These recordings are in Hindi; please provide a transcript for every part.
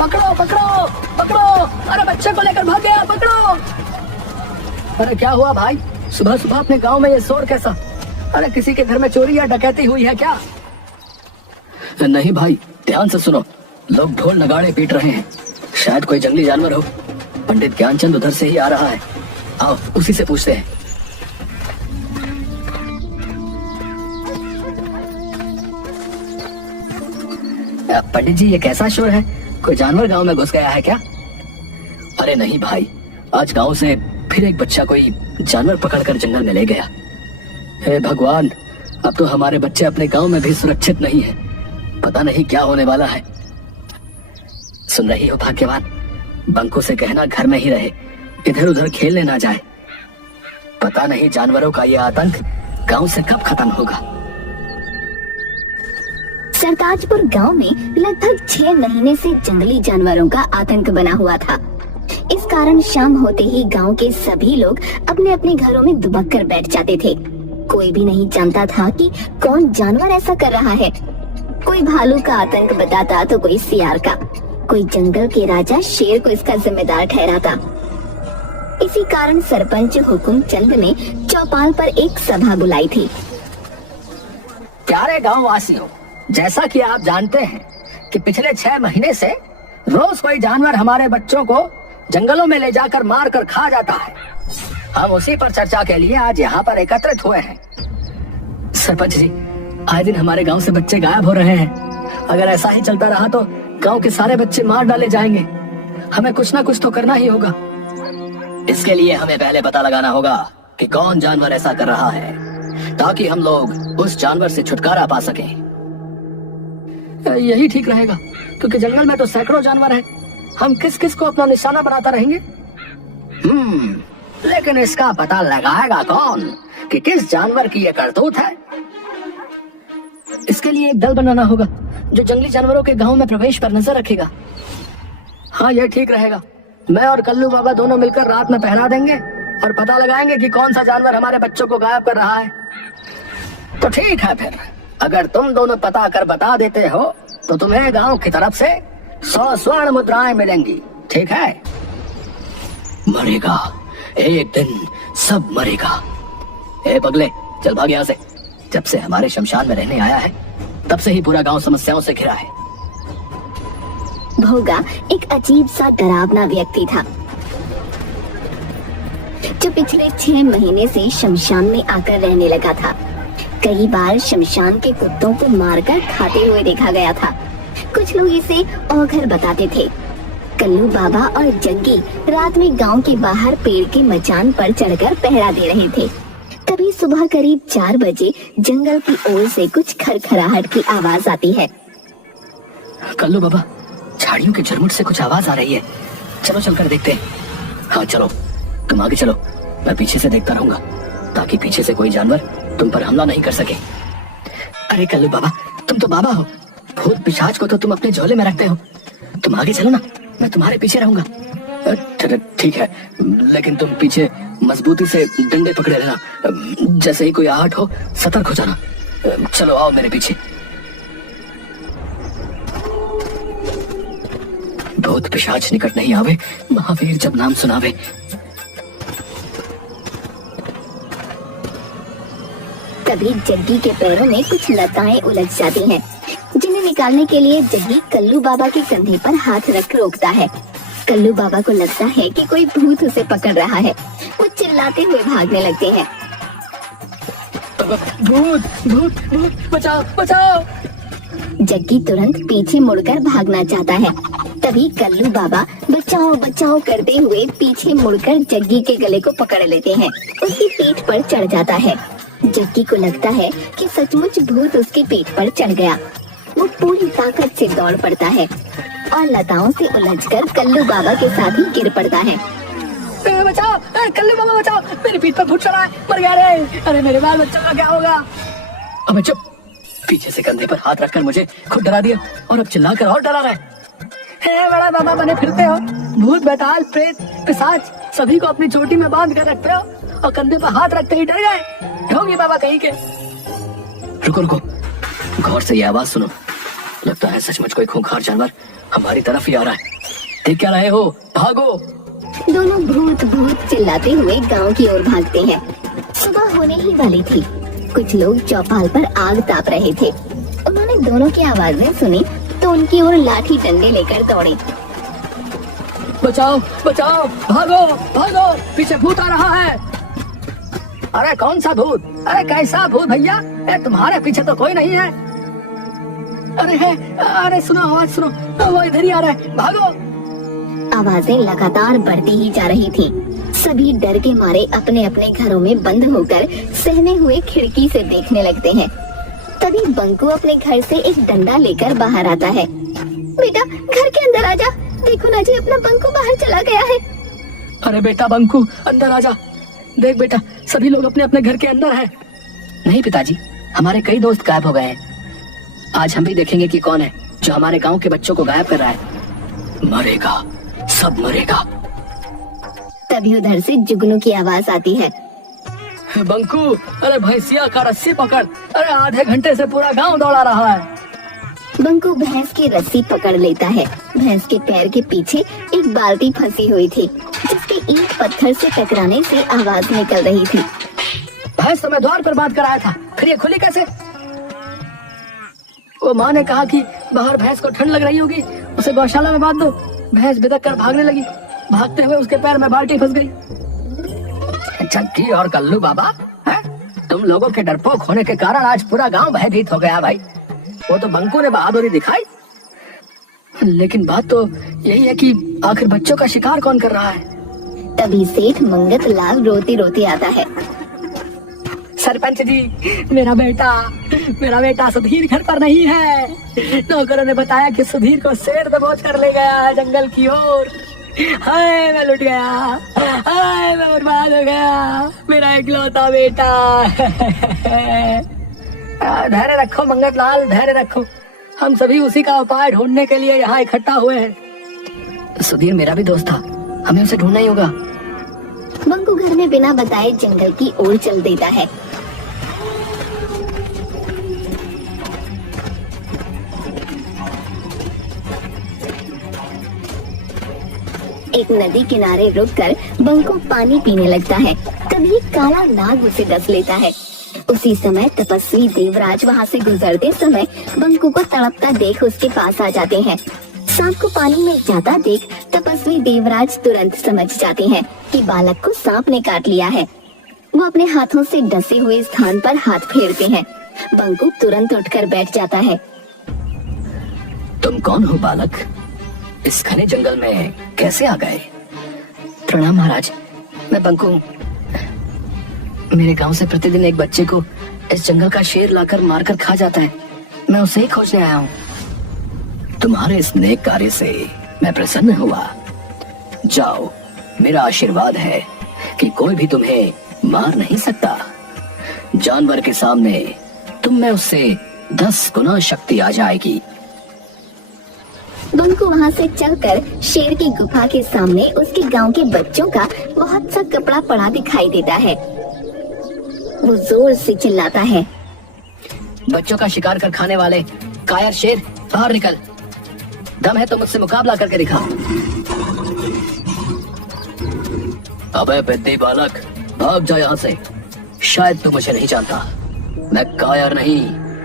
पकड़ो पकड़ो पकड़ो, अरे बच्चे को लेकर भाग गया, पकड़ो। अरे क्या हुआ भाई, सुबह सुबह अपने गांव में ये शोर कैसा? अरे किसी के घर में चोरी या डकैती हुई है क्या? नहीं भाई, ध्यान से सुनो, लोग ढोल नगाड़े पीट रहे हैं, शायद कोई जंगली जानवर हो। पंडित ज्ञानचंद उधर से ही आ रहा है, आओ उसी से पूछते हैं। पंडित जी, ये कैसा शोर है? कोई जानवर गांव में घुस गया है क्या? अरे नहीं भाई, आज गांव से फिर एक बच्चा कोई जानवर पकड़कर जंगल में ले गया। हे भगवान, अब तो हमारे बच्चे अपने गांव में भी सुरक्षित नहीं हैं। पता नहीं क्या होने वाला है। सुन रही हो भाग्यवान, बंकू से कहना घर में ही रहे, इधर उधर खेलने ना जाए। पता नहीं जानवरों का ये आतंक गांव से कब खत्म होगा। सरताजपुर गांव में लगभग 6 महीने से जंगली जानवरों का आतंक बना हुआ था। इस कारण शाम होते ही गांव के सभी लोग अपने अपने घरों में दुबक कर बैठ जाते थे। कोई भी नहीं जानता था कि कौन जानवर ऐसा कर रहा है। कोई भालू का आतंक बताता तो कोई सियार का, कोई जंगल के राजा शेर को इसका जिम्मेदार ठहराता। इसी कारण सरपंच हुकुम चंद ने चौपाल पर एक सभा बुलाई थी। प्यारे गाँव वासियों, जैसा कि आप जानते हैं कि पिछले 6 महीने से रोज कोई जानवर हमारे बच्चों को जंगलों में ले जाकर मार कर खा जाता है। हम उसी पर चर्चा के लिए आज यहाँ पर एकत्रित हुए हैं। सरपंच जी, आए दिन हमारे गांव से बच्चे गायब हो रहे हैं। अगर ऐसा ही चलता रहा तो गांव के सारे बच्चे मार डाले जाएंगे। हमें कुछ ना कुछ तो करना ही होगा। इसके लिए हमें पहले पता लगाना होगा कि कौन जानवर ऐसा कर रहा है, ताकि हम लोग उस जानवर से छुटकारा पा सकें। यही ठीक रहेगा, क्योंकि जंगल में तो सैकड़ों जानवर हैं। हम किस किस को अपना निशाना बनाता रहेंगे? लेकिन इसका पता लगाएगा कौन कि किस जानवर की ये करतूत है? इसके लिए एक दल बनाना होगा जो जंगली जानवरों के गांव में प्रवेश पर नजर रखेगा। हाँ, यह ठीक रहेगा। मैं और कल्लू बाबा दोनों मिलकर रात में पहरा देंगे और पता लगाएंगे कि कौन सा जानवर हमारे बच्चों को गायब कर रहा है। तो ठीक है, फिर अगर तुम दोनों पता कर बता देते हो तो तुम्हें गांव की तरफ से 100 स्वर्ण मुद्राएं मिलेंगी, ठीक है? मरेगा, एक दिन सब मरेगा। ए पगले, चल भाग यहाँ से। जब से हमारे शमशान में रहने आया है तब से ही पूरा गांव समस्याओं से घिरा है। भोगा एक अजीब सा डरावना व्यक्ति था जो पिछले 6 महीने से शमशान में आकर रहने लगा था। कई बार शमशान के कुत्तों को मारकर खाते हुए देखा गया था। कुछ लोग इसे औघर बताते थे। कल्लू बाबा और जग्गी रात में गांव के बाहर पेड़ के मचान पर चढ़कर पहरा दे रहे थे। तभी सुबह करीब 4 बजे जंगल की ओर से कुछ खरखराहट की आवाज आती है। कल्लू बाबा, झाड़ियों के झुरमुट से कुछ आवाज आ रही है। चलो चलकर देखते हैं। हाँ चलो, तुम आगे चलो, मैं पीछे से देखता रहूंगा ताकि पीछे से कोई जानवर तुम पर हमला नहीं कर सके। अरे कल्लू बाबा, तुम तो बाबा हो, भूत पिशाच को तो तुम अपने झोले में रखते हो। तुम आगे चलो ना, मैं तुम्हारे पीछे रहूंगा। ठीक है, लेकिन तुम पीछे मजबूती से डंडे पकड़े रहना। जैसे ही कोई आहट हो सतर्क हो जाना। चलो आओ मेरे पीछे। भूत पिशाच निकट नहीं आवे, महावीर जब नाम सुनावे। तभी जग्गी के पैरों में कुछ लताएं उलझ जाती हैं, जिन्हें निकालने के लिए जग्गी कल्लू बाबा के कंधे पर हाथ रख रोकता है। कल्लू बाबा को लगता है कि कोई भूत उसे पकड़ रहा है। वो चिल्लाते हुए भागने लगते हैं। भूत भूत भूत, बचाओ बचाओ। जग्गी तुरंत पीछे मुड़कर भागना चाहता है। तभी कल्लू बाबा बचाओ बचाओ करते हुए पीछे मुड़कर जग्गी के गले को पकड़ लेते हैं। उसकी पीठ पर चढ़ जाता है। जग्गी को लगता है कि सचमुच भूत उसकी पीठ पर चढ़ गया। वो पूरी ताकत से दौड़ पड़ता है और लताओं से उलझकर कल्लू बाबा के साथ ही गिर पड़ता है। बचाओ, कल्लू बाबा बचाओ, मेरी पीठ पर भूत चढ़ा है, मर गया रे। अरे मेरे बाल बच्चों का क्या होगा? अबे चुप, पीछे से कंधे पर हाथ रखकर मुझे खुद डरा दिया और अब चिल्लाकर और डरा रहा है। बड़ा बाबा बने फिरते हो, भूत बैताल प्रेत पिशाच सभी को अपनी चोटी में बांध कर रखते हो और कंधे पर हाथ रखते ही डर गए। ढोंगी बाबा कहीं के। रुको रुको, गौर से ये आवाज सुनो। लगता है सचमुच कोई खूंखार जानवर हमारी तरफ ही आ रहा है। देख क्या रहे हो, भागो। दोनों भूत भूत चिल्लाते हुए गांव की ओर भागते हैं। सुबह होने ही वाली थी। कुछ लोग चौपाल पर आग ताप रहे थे। उन्होंने दोनों की आवाजें सुनी तो उनकी ओर लाठी डंडे लेकर दौड़े। बचाओ बचाओ, भागो भागो, पीछे भूत आ रहा है। अरे कौन सा भूत? अरे कैसा भूत भैया? तुम्हारे पीछे तो कोई नहीं है। अरे है, अरे सुनो आवाज सुनो, वो इधर ही आ रहा है, भागो। आवाजें लगातार बढ़ती ही जा रही थी। सभी डर के मारे अपने अपने घरों में बंद होकर सहमे हुए खिड़की से देखने लगते हैं। तभी बंकू अपने घर से एक डंडा लेकर बाहर आता है। बेटा घर के अंदर आजा, देखो ना जी अपना बंकू बाहर चला गया है। अरे बेटा बंकू अंदर आजा, देख बेटा सभी लोग अपने अपने घर के अंदर हैं। नहीं पिताजी, हमारे कई दोस्त गायब हो गए हैं। आज हम भी देखेंगे कि कौन है जो हमारे गांव के बच्चों को गायब कर रहा है। मरेगा, सब मरेगा। तभी उधर से जुगनू की आवाज आती है। बंकू, अरे भैंसिया का रस्सी पकड़, अरे आधे घंटे से पूरा गांव दौड़ा रहा है। बंकू भैंस की रस्सी पकड़ लेता है। भैंस के पैर के पीछे एक बाल्टी फंसी हुई थी, जिसके ईंट पत्थर से टकराने से आवाज निकल रही थी। भैंस तो मैं द्वार पर बांध कर आया था, फिर ये खुली कैसे? वो माँ ने कहा कि बाहर भैंस को ठंड लग रही होगी, उसे गौशाला में बांध दो। भैंस बिदक कर भागने लगी, भागते हुए उसके पैर में बाल्टी फंस गई। चक्की और कल्लू बाबा, है? तुम लोगों के डरपोक होने के कारण आज पूरा गांव भयभीत हो गया भाई। वो तो बंकू ने बहादुरी दिखाई, लेकिन बात तो यही है कि आखिर बच्चों का शिकार कौन कर रहा है? तभी सेठ मंगत लाल रोते रोते आता है। सरपंच जी, मेरा बेटा सुधीर घर पर नहीं है। नौकरों ने बताया कि सुधीर को शेर दबोच कर ले गया है जंगल की ओर। हाय मैं लुट गया, हाय मैं बर्बाद हो गया, मेरा इकलौता बेटा। धैर्य रखो मंगत लाल, धैर्य रखो। हम सभी उसी का उपाय ढूंढने के लिए यहाँ इकट्ठा हुए हैं। सुधीर मेरा भी दोस्त था, हमें उसे ढूंढना ही होगा। बंकू घर में बिना बताए जंगल की ओर चल देता है। एक नदी किनारे रुककर बंकू पानी पीने लगता है। तभी काला नाग उसे डस लेता है। उसी समय तपस्वी देवराज वहाँ से गुजरते समय बंकू को तड़पता देख उसके पास आ जाते हैं। सांप को पानी में जाता देख तपस्वी देवराज तुरंत समझ जाते हैं कि बालक को सांप ने काट लिया है। वो अपने हाथों से डसे हुए स्थान पर हाथ फेरते हैं। बंकू तुरंत उठकर बैठ जाता है। तुम कौन हो बालक? इस घने जंगल में कैसे आ गए? प्रणाम महाराज, मैं बंकू हूँ। मेरे गांव से प्रतिदिन एक बच्चे को इस जंगल का शेर लाकर मारकर खा जाता है। मैं उसे ही खोजने आया हूँ। तुम्हारे इस नेक कार्य से मैं प्रसन्न हुआ। जाओ, मेरा आशीर्वाद है कि कोई भी तुम्हें मार नहीं सकता। जानवर के सामने तुम में उससे 10 गुना शक्ति आ जाएगी। बंकू वहाँ से चलकर शेर की गुफा के सामने उसके गांव के बच्चों का बहुत सा कपड़ा पड़ा दिखाई देता है। वो जोर से चिल्लाता है, बच्चों का शिकार कर खाने वाले कायर शेर, बाहर निकल। दम है तो मुझसे मुकाबला करके दिखा। अबे बेद्दी बालक, भाग जा यहाँ से। शायद तू मुझे नहीं जानता, मैं कायर नहीं,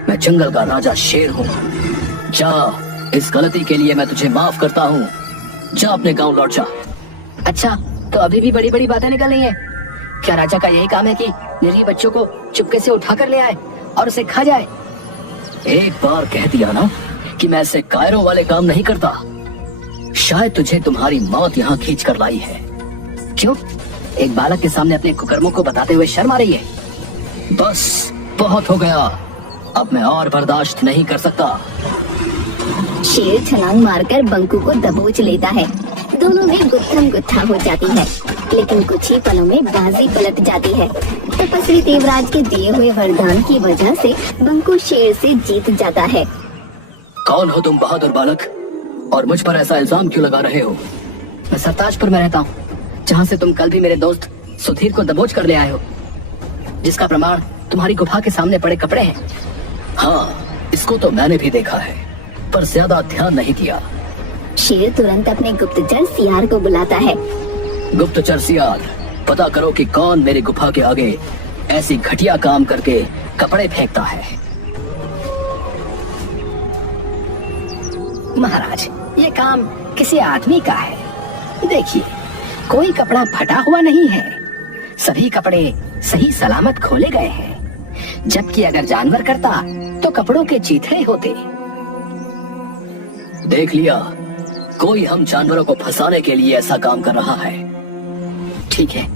मैं जंगल का राजा शेर हूँ। जा, इस गलती के लिए मैं तुझे माफ करता हूँ। जा अपने गांव लौट जा। अच्छा, तो अभी भी बड़ी बड़ी बातें निकल रही हैं। क्या राजा का यही काम है कि निरीह बच्चों को चुपके से उठा कर ले आए और उसे खा जाए? एक बार कह दिया ना कि मैं ऐसे कायरों वाले काम नहीं करता। शायद तुझे तुम्हारी मौत यहाँ खींच कर लाई है। क्यों? एक बालक के सामने अपने कुकर्मों को बताते हुए शर्म आ रही है? बस बहुत हो गया, अब मैं और बर्दाश्त नहीं कर सकता। शेर छलांग मारकर बंकू को दबोच लेता है। दोनों में गुत्थम गुत्था हो जाती है, लेकिन कुछ ही पलों में बाजी पलट जाती है। तपस्वी देवराज के दिए हुए वरदान की वजह से बंकू शेर से जीत जाता है। कौन हो तुम बहादुर बालक, और मुझ पर ऐसा इल्जाम क्यों लगा रहे हो? मैं सरताजपुर में रहता हूँ, जहाँ से तुम कल भी मेरे दोस्त सुधीर को दबोच कर ले आए हो, जिसका प्रमाण तुम्हारी गुफा के सामने पड़े कपड़े हैं। हाँ, इसको तो मैंने भी देखा है, पर ज्यादा ध्यान नहीं दिया। शेर तुरंत अपने गुप्तचर सियार को बुलाता है। गुप्तचर सियार, पता करो कि कौन मेरी गुफा के आगे ऐसी घटिया काम करके कपड़े फेंकता है। महाराज, ये काम किसी आदमी का है। देखिए, कोई कपड़ा फटा हुआ नहीं है, सभी कपड़े सही सलामत खोले गए हैं। जबकि अगर जानवर करता तो कपड़ों के चीथे होते। देख लिया, कोई हम जानवरों को फंसाने के लिए ऐसा काम कर रहा है। ठीक है,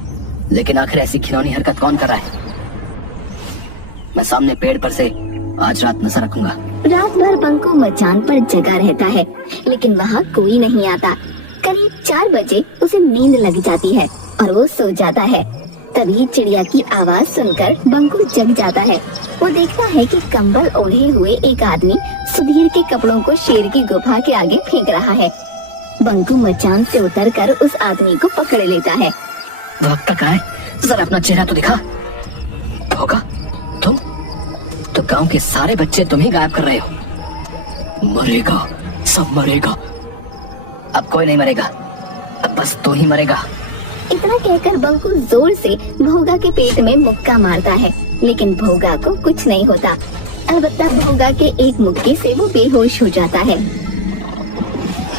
लेकिन आखिर ऐसी खिलौनी हरकत कौन कर रहा है? मैं सामने पेड़ पर से आज रात नजर रखूंगा। रात भर बंकू मचान पर जगा रहता है, लेकिन वहाँ कोई नहीं आता। करीब 4 बजे उसे नींद लग जाती है और वो सो जाता है। तभी चिड़िया की आवाज सुनकर बंकू जग जाता है। वो देखता है कि कंबल ओढ़े हुए एक आदमी सुधीर के कपड़ों को शेर की गुफा के आगे फेंक रहा है। बंकू मचान से उतरकर उस आदमी को पकड़ लेता है। वक्त तक आए, जरा अपना चेहरा तो दिखा। होगा तुम तो गांव के सारे बच्चे तुम्हें गायब कर रहे हो। मरेगा, सब मरेगा। अब कोई नहीं मरेगा, अब बस तू ही मरेगा। इतना कहकर बंकू जोर से भोगा के पेट में मुक्का मारता है, लेकिन भोगा को कुछ नहीं होता। अलबत्ता भोगा के एक मुक्के से वो बेहोश हो जाता है।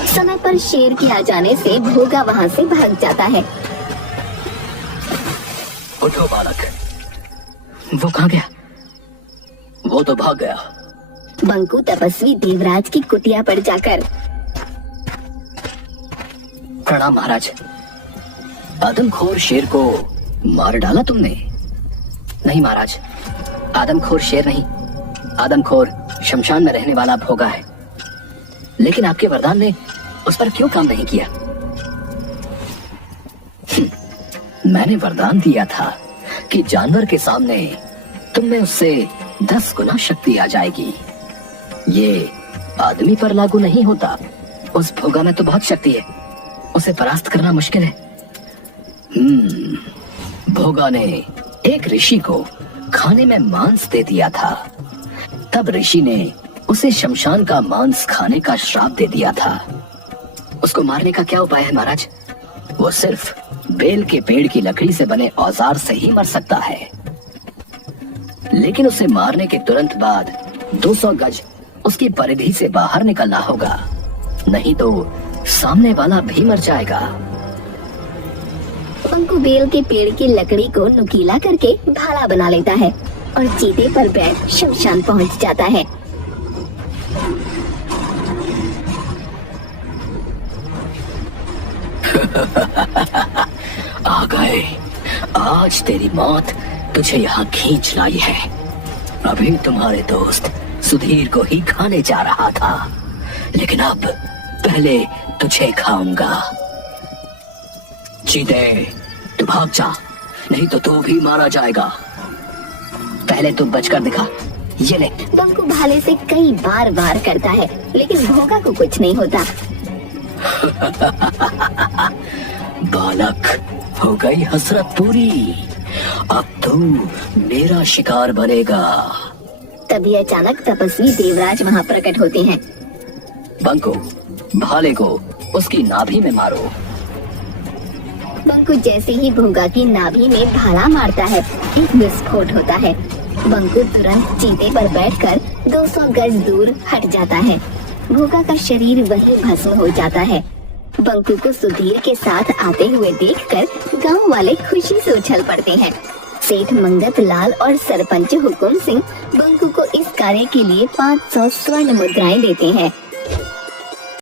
समय पर शेर के आ जाने से भोगा वहाँ से भाग जाता है। उठो बालक, वो कहाँ गया? वो तो भाग गया। बंकू तपस्वी देवराज की कुटिया पर जाकर, प्रणाम महाराज। आदमखोर शेर को मार डाला तुमने? नहीं महाराज, आदमखोर शेर नहीं, आदमखोर शमशान में रहने वाला भोगा है। लेकिन आपके वरदान ने उस पर क्यों काम नहीं किया? मैंने वरदान दिया था कि जानवर के सामने तुम में उससे 10 गुना शक्ति आ जाएगी। ये आदमी पर लागू नहीं होता। उस भोगा में तो बहुत शक्ति है, उसे परास्त करना मुश्किल है। भोगा ने एक ऋषि को खाने में मांस दे दिया था। तब ऋषि ने उसे शमशान का मांस खाने का श्राप दे दिया था। उसको मारने का क्या उपाय है महाराज? वो सिर्फ बेल के पेड़ की लकड़ी से बने औजार से ही मर सकता है। लेकिन उसे मारने के तुरंत बाद 200 गज उसकी परिधि से बाहर निकलना होगा, नहीं तो सामने वाला भी मर जाएगा। बंकू बेल के पेड़ की लकड़ी को नुकीला करके भाला बना लेता है और चीते पर बैठ शमशान पहुंच जाता है। आ गए, आज तेरी मौत तुझे यहाँ खींच लाई है। अभी तुम्हारे दोस्त सुधीर को ही खाने जा रहा था, लेकिन अब पहले तुझे खाऊंगा। चीते, तू भाग जा, नहीं तो तू भी मारा जाएगा। पहले तू बचकर दिखा, ये ले। बंकू भाले से कई बार वार करता है, लेकिन भोगा को कुछ नहीं होता। बालक, हो गई हसरत पूरी, अब तू मेरा शिकार बनेगा। तभी अचानक तपस्वी देवराज वहाँ प्रकट होते हैं। बंकू, भाले को उसकी नाभि में मारो। बंकू जैसे ही भोगा की नाभि में भाला मारता है, एक विस्फोट होता है। बंकू तुरंत चीते पर बैठकर 200 गज दूर हट जाता है। भोगा का शरीर वहीं भस्म हो जाता है। बंकू को सुधीर के साथ आते हुए देखकर गांव वाले खुशी से उछल पड़ते हैं। सेठ मंगत लाल और सरपंच हुकुम सिंह बंकू को इस कार्य के लिए 500 स्वर्ण मुद्राएं देते हैं।